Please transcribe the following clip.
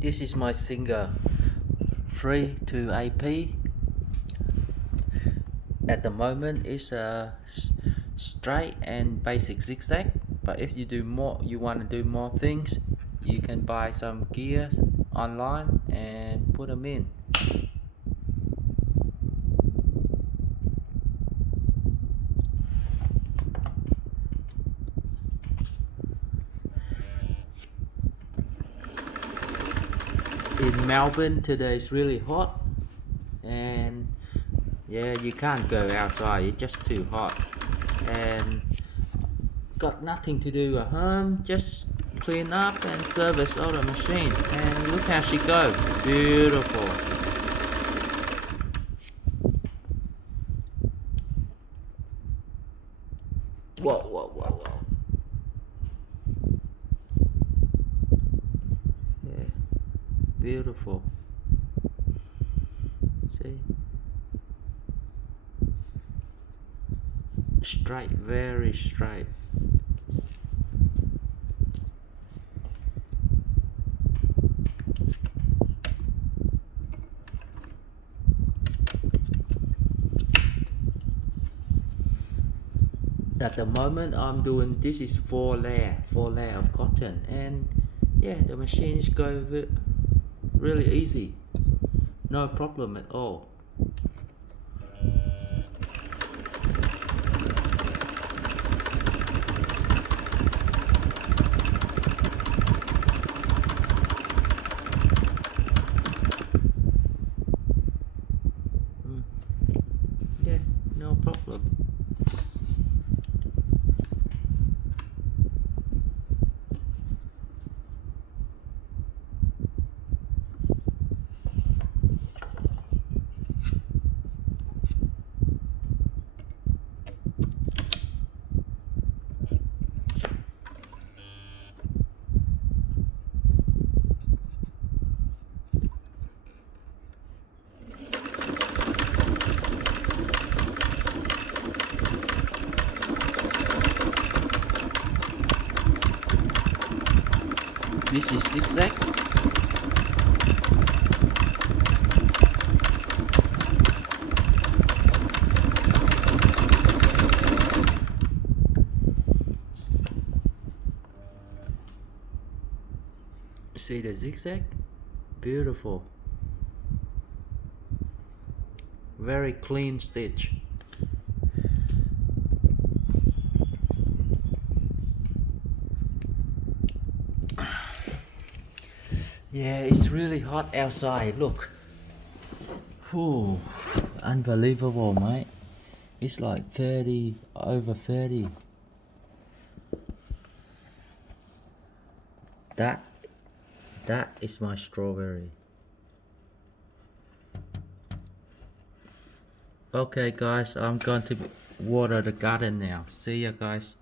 This is my Singer 3 to AP. At the moment it's a straight and basic zigzag, but if you want to do more things, you can buy some gears online and put them in. In Melbourne today it's really hot, and yeah, you can't go outside, it's just too hot, and got nothing to do at home, just clean up and service all the machine. And look how she goes, beautiful. Whoa, whoa, whoa, whoa. Yeah, beautiful. See, straight, very straight. At the moment I'm doing, this is four layer of cotton, and yeah, the machines go really easy, no problem at all. Mm. Yeah, no problem. This is zigzag. See the zigzag? Beautiful. Very clean stitch. Yeah, it's really hot outside, look. Whew, unbelievable, mate. It's like 30, over 30. That is my strawberry. Okay guys, I'm going to water the garden now. See ya guys.